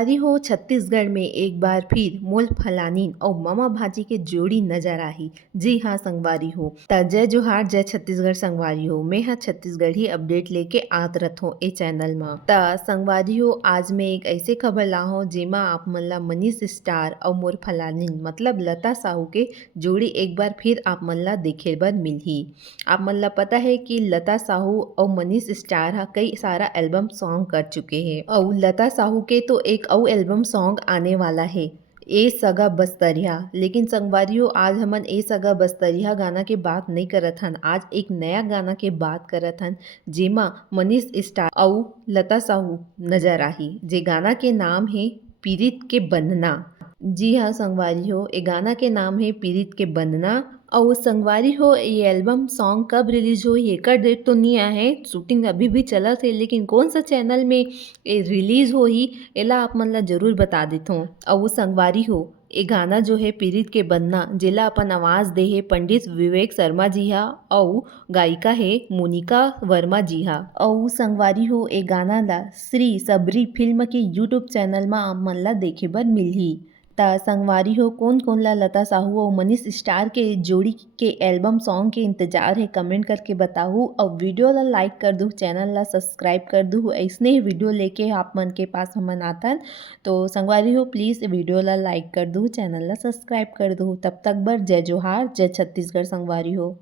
अरे हो छत्तीसगढ़ में एक बार फिर मोल फलानीन और मामा भाजी के जोड़ी नजर आई। जी हाँ संगवारी हो त जय जोहार जय छत्तीसगढ़ संगवारी हो। मैं हाँ छत्तीसगढ़ी अपडेट लेके आत रथ हो ए चैनल में। त संगवारी हो आज मैं एक ऐसे खबर ला हो जेमा आप मन ला मनीष स्टार और मोर फलानीन मतलब लता साहू के जोड़ी एक बार फिर आप मन ला देखे बर मिलही। आप मन ला पता है कि लता साहू और मनीष स्टार हा कई सारा एल्बम सॉन्ग कर चुके हैं और लता साहू के तो एक और एल्बम सॉन्ग आने वाला है ए सगा बस्तरिया। लेकिन संगवारियों आज हमन ए सगा बस्तरिया गाना के बात नहीं करत हन। आज एक नया गाना के बात करत हन जेमा मनीष स्टार और लता साहू नजर आही। जे गाना के नाम है पीरित के बंधना। जी हाँ संगवारी हो ए गाना के नाम है पीरित के बंधना। और संगवारी हो ये एल्बम सॉन्ग कब रिलीज हो एकर डेट तो नहीं आया है, शूटिंग अभी भी चला थे, लेकिन कौन सा चैनल में ये रिलीज हो ही एला आप मन ला जरूर बता देत हूँ। और वो संगवारी हो ये गाना जो है पीरित के बंधना जेला अपन आवाज दे है पंडित विवेक शर्मा जी हा और गायिका है मोनिका वर्मा जी हा। और संगवारी हो ये गाना ला श्री सबरी फिल्म के यूट्यूब चैनल में आप मन ला देखे बर मिलही। त संगवारी हो कौन कौन ला लता साहू और मनीष स्टार के जोड़ी के एल्बम सॉन्ग के इंतजार है कमेंट करके बताओ। और वीडियो ला लाइक कर दू, चैनल ला सब्सक्राइब कर दू। ऐसने ही वीडियो लेके आप मन के पास हमन आतन। तो संगवारी हो प्लीज़ वीडियो ला लाइक कर दू, चैनल ला सब्सक्राइब कर दू। तब तक बर जय जोहार जय छत्तीसगढ़ संगवारी हो।